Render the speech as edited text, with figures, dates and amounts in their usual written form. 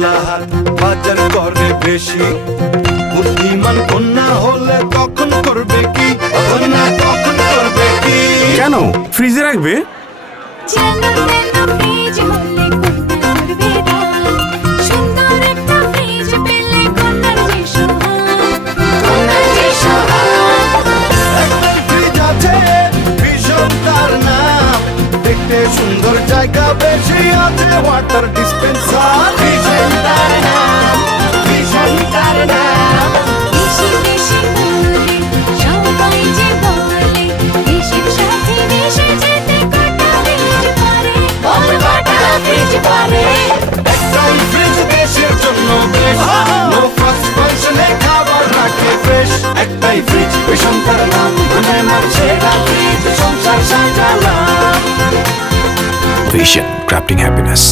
খোলা হাত বাজার করে বেশি। বুদ্ধিমান কন্যা হলে তখন করবে কি? কন্যা তখন করবে কি? কেন ফ্রিজে রাখবে? সুন্দর জায়গা বেশি আছে, ওয়াটার ডিসপেন্সার ভীষণ তার নাম, ভীষণ তার নাম। বেশি বেশি বলে সবাই যে বলে, দেশের সাথে দেশে যেতে কটা ফ্রিজ পারে, বল কটা ফ্রিজ পারে। একটাই ফ্রিজ দেশের জন্য বেশ, নো ফাস্ট ফাংশনে খাবার রাখে ফ্রেশ। একটাই ফ্রিজ ভীষণ তার নাম, মনে মারছে ফ্রিজ সংসার সাজালাম। Vision, crafting happiness.